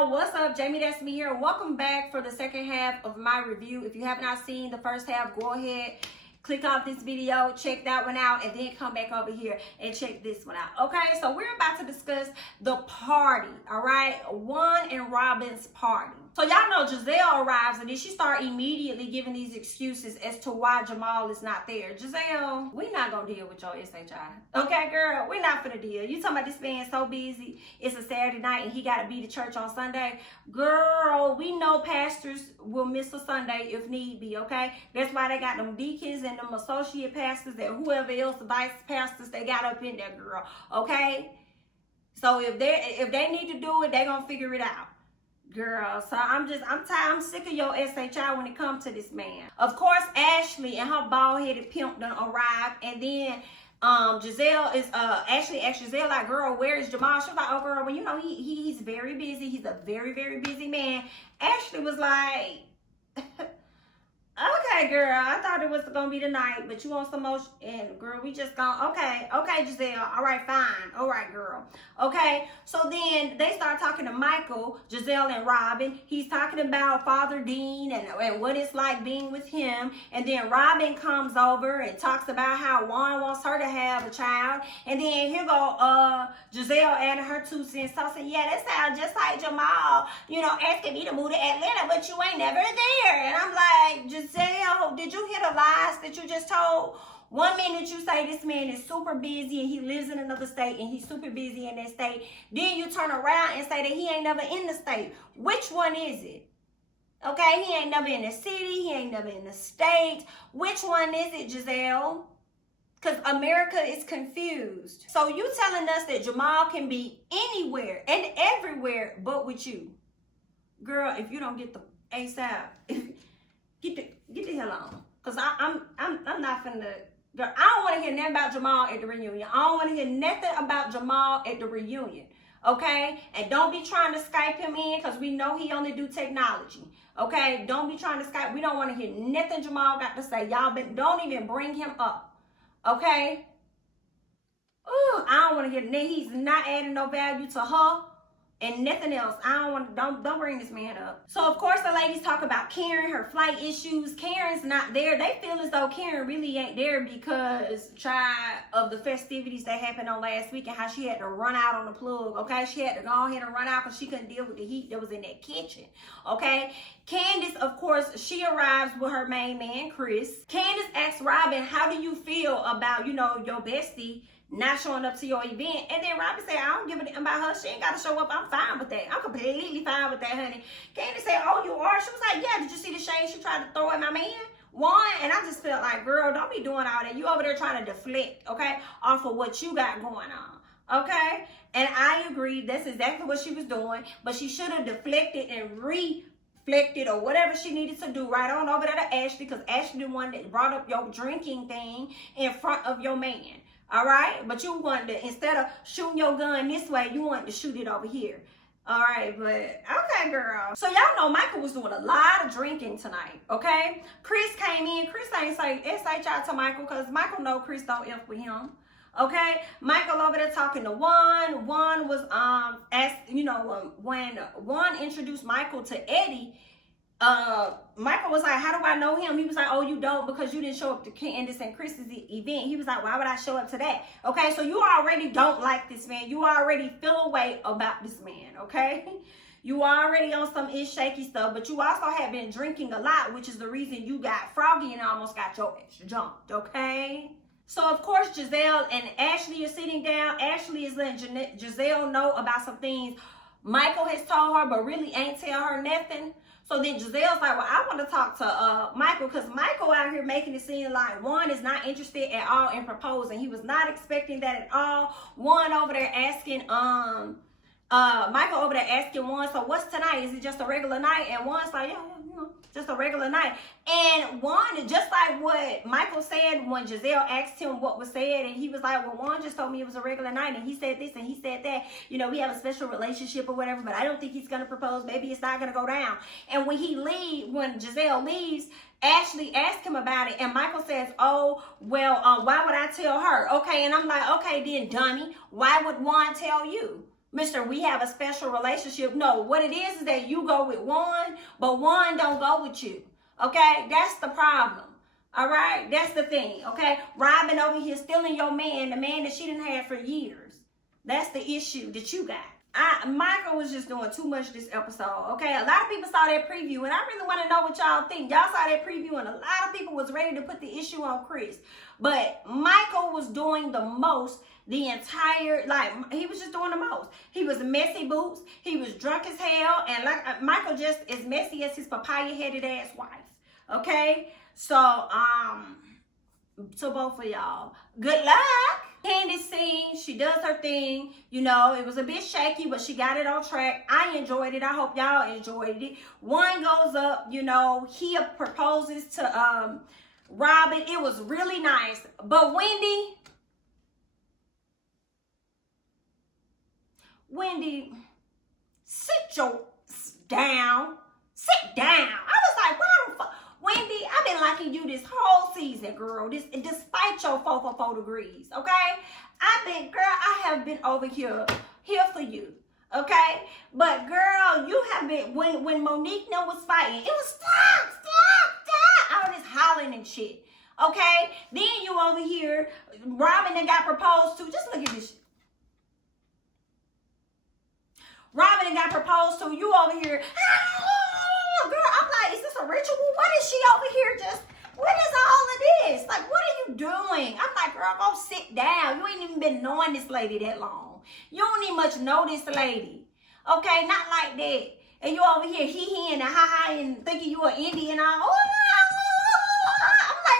y'all, what's up? Jamithatsme here. Welcome back for the second half of my review. If you have not seen the first half, go ahead, click off this video, check that one out, and then come back over here and check this one out. Okay, so we're about to discuss the party, all right? Juan and Robyn's party. So y'all know Gizelle arrives and then she start immediately giving these excuses as to why Jamal is not there. Gizelle, we not gonna deal with your SHI. Okay, girl, we're not finna deal. You talking about this man so busy, it's a Saturday night and he gotta be to church on Sunday. Girl, we know pastors will miss a Sunday if need be, okay? That's why they got them deacons and them associate pastors and whoever else, the vice pastors, they got up in there, girl, okay? So if they need to do it, they gonna figure it out. Girl, so I'm sick of your SHI when it comes to this man. Of course, Ashley and her bald-headed pimp done arrived, and then Gizelle is Ashley asked Gizelle, like, girl, where is Jamal? She was like, oh girl, well, you know, he's very busy. He's a very, very busy man. Ashley was like, okay, girl, I thought it was gonna be tonight, but you want some more? And girl, we just gonna, okay, Gizelle, all right, fine, all right, girl, okay. So then they start talking to Michael, Gizelle, and Robyn. He's talking about Father Dean and what it's like being with him. And then Robyn comes over and talks about how Juan wants her to have a child. And then here go Gizelle adding her 2 cents. So I said, yeah, that sounds just like Jamal, you know, asking me to move to Atlanta, but you ain't never there. And I'm like, Gizelle, did you hear the lies that you just told? One minute you say this man is super busy and he lives in another state and he's super busy in that state. Then you turn around and say that he ain't never in the state. Which one is it? Okay, he ain't never in the city. He ain't never in the state. Which one is it, Gizelle? Because America is confused. So you telling us that Jamal can be anywhere and everywhere but with you. Girl, if you don't get the ASAP, get the hell on. Because I'm not finna. Girl, I don't want to hear nothing about Jamal at the reunion. I don't want to hear nothing about Jamal at the reunion. Okay? And don't be trying to Skype him in because we know he only do technology. Okay? Don't be trying to Skype. We don't want to hear nothing Jamal got to say. Y'all don't even bring him up. Okay? Ooh, I don't want to hear that. He's not adding no value to her. And nothing else. I don't want to, don't bring this man up. So of course the ladies talk about Karen, her flight issues. Karen's not there. They feel as though Karen really ain't there because of the festivities that happened on last week and how she had to run out on the plug. Okay, she had to go ahead and run out because she couldn't deal with the heat that was in that kitchen. Okay, Candiace, of course, she arrives with her main man, Chris. Candiace asks Robyn, how do you feel about, you know, your bestie not showing up to your event? And then Robyn said, I don't give a damn about her. She ain't got to show up. I'm fine with that. I'm completely fine with that, honey. Candiace said, oh, you are? She was like, yeah, did you see the shade she tried to throw at my man? Juan? And I just felt like, girl, don't be doing all that. You over there trying to deflect, okay, off of what you got going on, okay? And I agree. That's exactly what she was doing. But she should have deflected and reflected or whatever she needed to do right on over there to Ashley, because Ashley the one that brought up your drinking thing in front of your man. All right, but you wanted to, instead of shooting your gun this way, you wanted to shoot it over here. All right, but okay, girl. So y'all know Michael was doing a lot of drinking tonight, okay? Chris came in. Chris ain't say SHI to Michael because Michael know Chris don't F with him. Okay, Michael over there talking to Juan. Juan was asked, you know, when Juan introduced Michael to Eddie, Michael was like, how do I know him? He was like, oh, you don't because you didn't show up to Candiace and Chris's event. He was like, why would I show up to that? Okay, so you already don't like this man. You already feel a way about this man, okay? You already on some shaky stuff, but you also have been drinking a lot, which is the reason you got froggy and almost got your ass jumped, okay? So, of course, Gizelle and Ashley are sitting down. Ashley is letting Gizelle know about some things Michael has told her, but really ain't tell her nothing. So then Giselle's like, well, I want to talk to Michael because Michael out here making it seem like Juan is not interested at all in proposing. He was not expecting that at all. Juan over there asking, Michael over there asking Juan, so what's tonight? Is it just a regular night? And Juan's like, yeah, you know, just a regular night. And Juan, just like what Michael said when Gizelle asked him what was said, and he was like, well, Juan just told me it was a regular night, and he said this and he said that. You know, we have a special relationship or whatever, but I don't think he's going to propose. Maybe it's not going to go down. And when Gizelle leaves, Ashley asked him about it, and Michael says, oh, well, why would I tell her? Okay, and I'm like, okay, then, dummy, why would Juan tell you? Mr. We have a special relationship. No, what it is that you go with Juan, but Juan don't go with you. Okay? That's the problem. All right? That's the thing. Okay? Robyn over here stealing your man, the man that she didn't have for years. That's the issue that you got. Michael was just doing too much this episode, okay? A lot of people saw that preview, and I really want to know what y'all think. Y'all saw that preview, and a lot of people was ready to put the issue on Chris. But Michael was doing the most the entire, like, he was just doing the most. He was messy boots. He was drunk as hell, and like Michael just as messy as his papaya-headed ass wife, okay? So, to both of y'all, good luck. Candiace sings, she does her thing. You know, it was a bit shaky, but she got it on track. I enjoyed it. I hope y'all enjoyed it. One goes up, you know, he proposes to Robyn. It was really nice. But Wendy, sit down. Sit down. I was like, why the fuck? Wendy, I've been liking you this whole season, girl. Despite your 4 degrees, okay? I have been over here for you, okay? But girl, you have been, when Monique was fighting, it was stop, all this hollering and shit, okay? Then you over here, Robyn that got proposed to, just look at this shit. Robyn got proposed to, you over here, girl, I'm like, is this a ritual? What is she over here just, what is all of this? Like, what are you doing? I'm like, girl, go sit down. You ain't even been knowing this lady that long. You don't even much know this lady. Okay, not like that. And you over here hee-hee and ha-ha and thinking you an Indian. I'm like,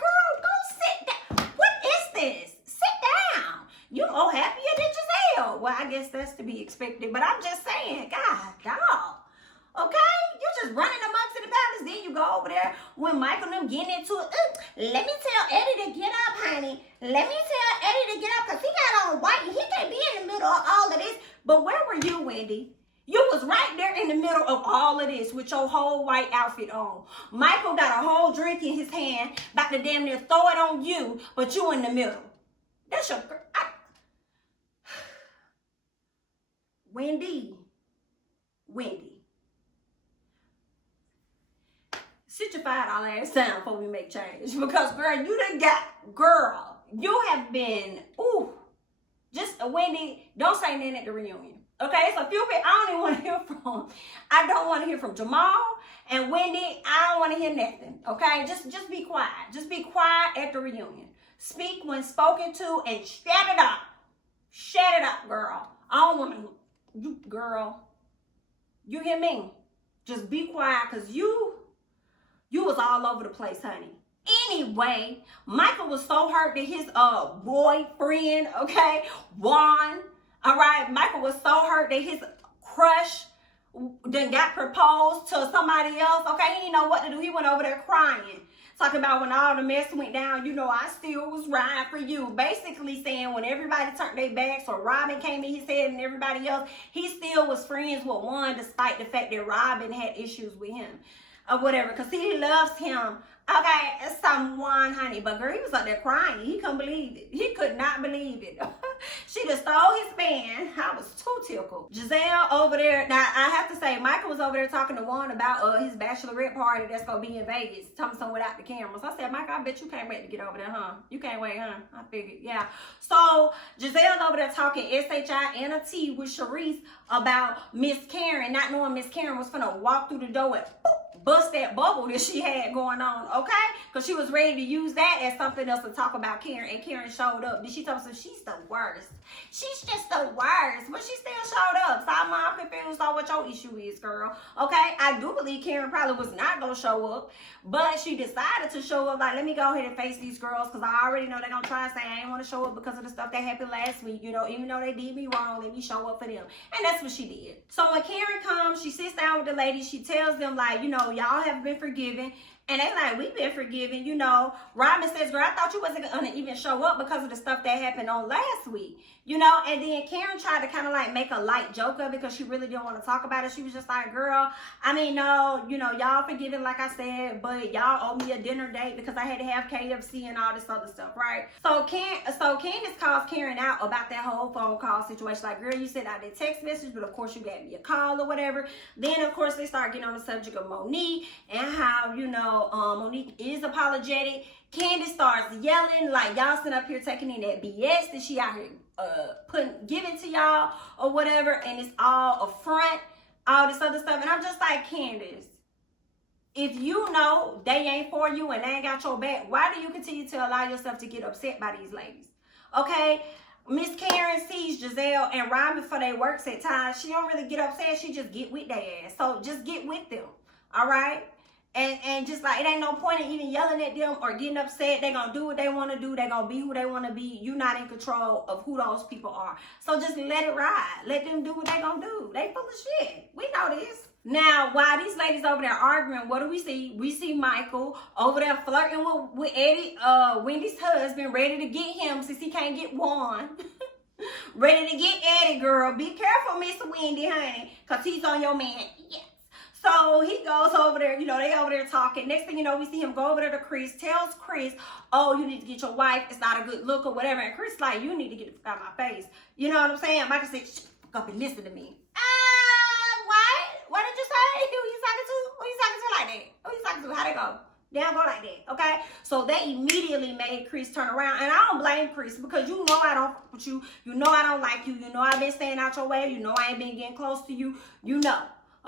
girl, go sit down. What is this? Sit down. You more happier than Gizelle. Well, I guess that's to be expected. But I'm just saying, God, dog. Okay? You just running amongst the palace. Then you go over there when Michael and them getting into it. Let me tell Eddie to get up, honey. Let me tell Eddie to get up because he got on white and he can't be in the middle of all of this. But where were you, Wendy? You was right there in the middle of all of this with your whole white outfit on. Michael got a whole drink in his hand, about to damn near throw it on you, but you in the middle. That's your girl. Wendy. Sit your $5 ass down before we make change. Because, girl, you have been, just, Wendy, don't say Nene at the reunion. Okay, so few people I don't even want to hear from. I don't want to hear from Jamal and Wendy. I don't want to hear nothing. Okay, just be quiet. Just be quiet at the reunion. Speak when spoken to and shut it up. Shut it up, girl. I don't want to, girl. You hear me? Just be quiet, because you was all over the place, honey. Anyway, Michael was so hurt that his boyfriend, okay, Juan, all right, Michael was so hurt that his crush then got proposed to somebody else, okay, he didn't know what to do. He went over there crying, talking about when all the mess went down, you know, I still was riding for you. Basically saying when everybody turned their backs or Robyn came in his head and everybody else, he still was friends with Juan despite the fact that Robyn had issues with him. Or whatever, because he loves him. Okay, it's someone, honey. But girl, he was up there crying. He couldn't believe it. He could not believe it. She just stole his man. I was too tickled. Gizelle over there. Now, I have to say, Michael was over there talking to Juan about his bachelorette party that's going to be in Vegas. Talking something without the cameras. I said, Michael, I bet you can't wait to get over there, huh? You can't wait, huh? I figured, yeah. So, Gizelle's over there talking S-H-I and a T with Sharice about Miss Karen, not knowing Miss Karen was going to walk through the door and bust that bubble that she had going on, okay? Because she was ready to use that as something else to talk about Karen, and Karen showed up. Then she told us she's the worst. She's just the worst, but she still showed up. So I'm confused on what your issue is, girl, okay? I do believe Karen probably was not going to show up, but she decided to show up like, let me go ahead and face these girls because I already know they're going to try and say I ain't want to show up because of the stuff that happened last week, you know, even though they did me wrong, let me show up for them. And that's what she did. So when Karen comes, she sits down with the ladies, she tells them like, you know, y'all have been forgiven And they like, we've been forgiven, you know. Robyn says, girl, I thought you wasn't gonna even show up because of the stuff that happened on last week, you know. And then Karen tried to kind of like make a light joke of it because she really didn't want to talk about it. She was just like, girl, I mean, no, you know, y'all forgiven, like I said, but y'all owe me a dinner date because I had to have KFC and all this other stuff, right? So Candiace calls Karen out about that whole phone call situation. Like, girl, you sent out that text message, but of course you gave me a call or whatever. Then of course they start getting on the subject of Monique and how, you know, Monique is apologetic. Candiace starts yelling like, y'all sitting up here taking in that BS that she out here giving to y'all or whatever, and it's all a front, all this other stuff. And I'm just like, Candiace, if you know they ain't for you and they ain't got your back, why do you continue to allow yourself to get upset by these ladies? Okay? Miss Karen sees Gizelle and Robyn before they works at times. She don't really get upset. She just get with their ass. So just get with them. All right? And just like, it ain't no point in even yelling at them or getting upset. They gonna do what they want to do. They gonna be who they want to be. You not in control of who those people are. So just let it ride. Let them do what they gonna do. They full of shit. We know this. Now, while these ladies over there arguing, what do we see? We see Michael over there flirting with Eddie, Wendy's husband, ready to get him since he can't get Juan. Ready to get Eddie, girl. Be careful, Miss Wendy, honey, because he's on your man. Yes. So he goes over there, you know, they over there talking. Next thing you know, we see him go over there to Chris, tells Chris, oh, you need to get your wife. It's not a good look or whatever. And Chris like, you need to get the fuck out of my face. You know what I'm saying? Michael said, shut up and listen to me. What did you say? Who you talking to? Who you talking to like that? Who you talking to? How'd it go? They don't go like that, okay? So they immediately made Chris turn around. And I don't blame Chris because you know I don't fuck with you. You know I don't like you. You know I've been staying out your way. You know I ain't been getting close to you. You know,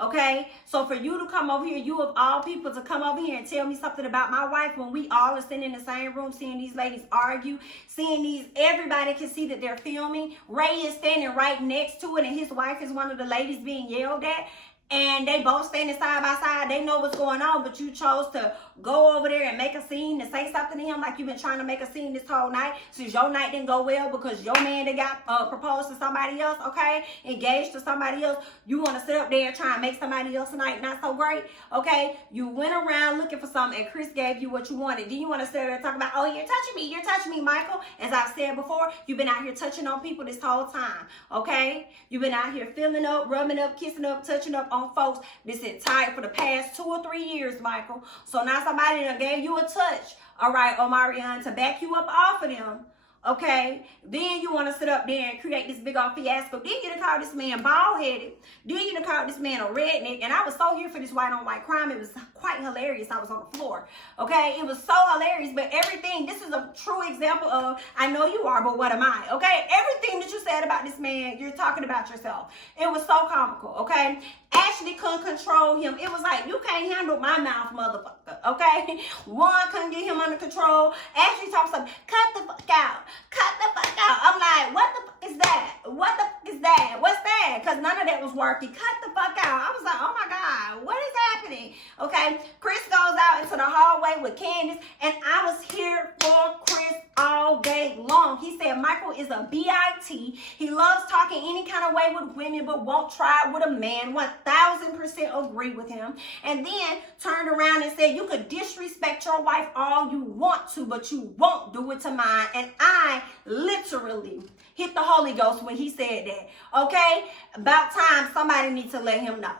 okay? So for you to come over here, you of all people to come over here and tell me something about my wife when we all are sitting in the same room seeing these ladies argue, seeing these, everybody can see that they're filming. Ray is standing right next to it and his wife is one of the ladies being yelled at. And they both standing side by side. They know what's going on, but you chose to go over there and make a scene and say something to him like you've been trying to make a scene this whole night. Since your night didn't go well because your man that got proposed to somebody else, okay? Engaged to somebody else. You want to sit up there and try and make somebody else's night not so great, okay? You went around looking for something and Chris gave you what you wanted. Then you want to sit there and talk about, oh, you're touching me, Michael. As I've said before, you've been out here touching on people this whole time, okay? You've been out here filling up, rubbing up, kissing up, touching up on folks this entire for the past 2 or 3 years, Michael. So now somebody done gave you a touch, all right, Omarion, to back you up off of them, okay? Then you want to sit up there and create this big old fiasco. Then you done call this man bald-headed. Then you done call this man a redneck. And I was so here for this white on white crime. It was quite hilarious. I was on the floor, okay? It was so hilarious. But everything, this is a true example of, I know you are, but what am I, okay? Everything that you said about this man, you're talking about yourself. It was so comical, okay? Ashley couldn't control him. It was like, you can't handle my mouth, motherfucker, okay? Juan couldn't get him under control. Ashley talks something, cut the fuck out. Cut the fuck out. I'm like, what the fuck is that? What the fuck is that? What's that? Because none of that was working. Cut the fuck out. I was like, oh my God, what is happening? Okay, Chris goes out into the hallway with Candiace, and I was here for Chris all day long. He said Michael is a B.I.T. He loves talking any kind of way with women, but won't try it with a man. 1000% agree with him. And then turned around and said, you could disrespect your wife all you want to, but you won't do it to mine. And I literally hit the Holy Ghost when he said that. Okay? About time somebody needs to let him know.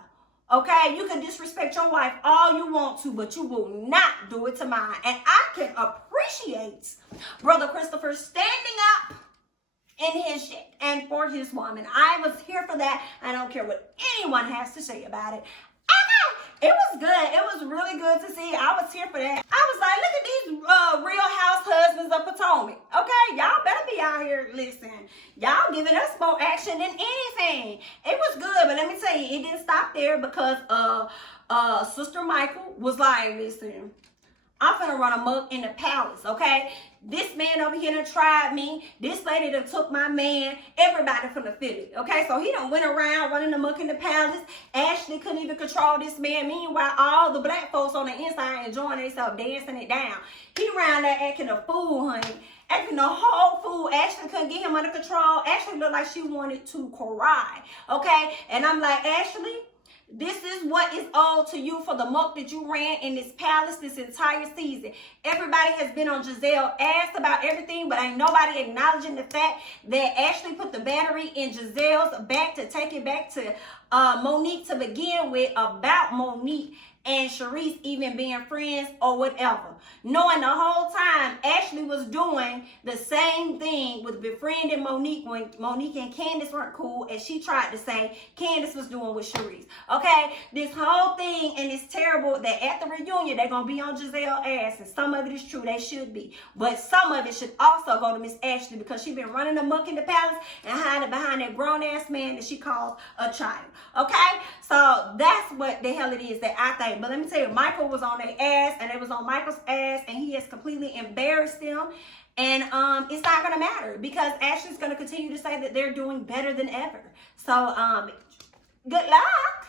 Okay? You can disrespect your wife all you want to, but you will not do it to mine. And I can appreciate Brother Christopher standing up in his shit and for his woman. I was here for that. I don't care what anyone has to say about it. It was good. It was really good to see. I was here for that. I was like, look at these Real House husbands of Potomac. Okay, y'all better be out here. Listen, y'all giving us more action than anything. It was good, but let me tell you, it didn't stop there because Sister Michael was like, listen, I'm finna run amok in the palace, okay? This man over here done tried me. This lady done took my man. Everybody finna feel it, okay? So he done went around running amok in the palace. Ashley couldn't even control this man. Meanwhile, all the black folks on the inside enjoying themselves, dancing it down. He around there acting a fool, honey. Acting a whole fool. Ashley couldn't get him under control. Ashley looked like she wanted to cry, okay? And I'm like, Ashley, This is what is owed to you for the month that you ran in this palace this entire season. Everybody has been on Gizelle ass about everything, but ain't nobody acknowledging the fact that Ashley put the battery in Gizelle's back to take it back to Monique to begin with, about Monique and Sharice even being friends or whatever. Knowing the whole time Ashley was doing the same thing with befriending Monique when Monique and Candiace weren't cool, and she tried to say Candiace was doing with Sharice. Okay? This whole thing, and it's terrible that at the reunion they're going to be on Gizelle's ass, and some of it is true, they should be. But some of it should also go to Miss Ashley, because she's been running amok in the palace and hiding behind that grown-ass man that she calls a child. Okay? So that's what the hell it is that I think. But let me tell you, Michael was on their ass, and it was on Michael's ass, and he has completely embarrassed them. And it's not going to matter, because Ashley's going to continue to say that they're doing better than ever. So good luck.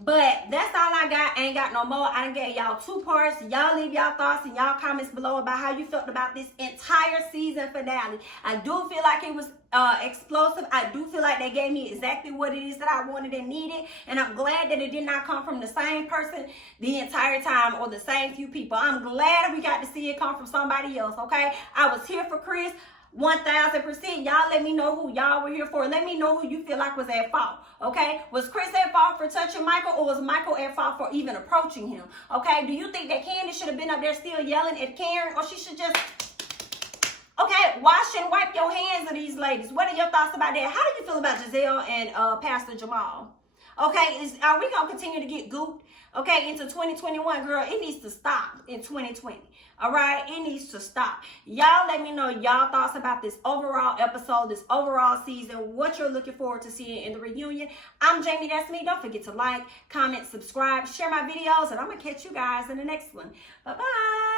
But that's all I got. I ain't got no more. I done gave y'all 2 parts. Y'all leave y'all thoughts in y'all comments below about how you felt about this entire season finale. I do feel like it was explosive. I do feel like they gave me exactly what it is that I wanted and needed. And I'm glad that it did not come from the same person the entire time, or the same few people. I'm glad we got to see it come from somebody else, okay? I was here for Chris. 1000%. Y'all let me know who y'all were here for. Let me know who you feel like was at fault. Okay? Was Chris at fault for touching Michael, or was Michael at fault for even approaching him? Okay? Do you think that Candiace should have been up there still yelling at Karen, or she should just, okay, wash and wipe your hands of these ladies? What are your thoughts about that? How do you feel about Gizelle and Pastor Jamal? Okay, are we gonna continue to get gooped? Okay, into 2021, girl, it needs to stop in 2020. All right, it needs to stop. Y'all let me know y'all thoughts about this overall episode, this overall season, what you're looking forward to seeing in the reunion. I'm Jamie, that's me. Don't forget to like, comment, subscribe, share my videos, and I'm gonna catch you guys in the next one. Bye-bye.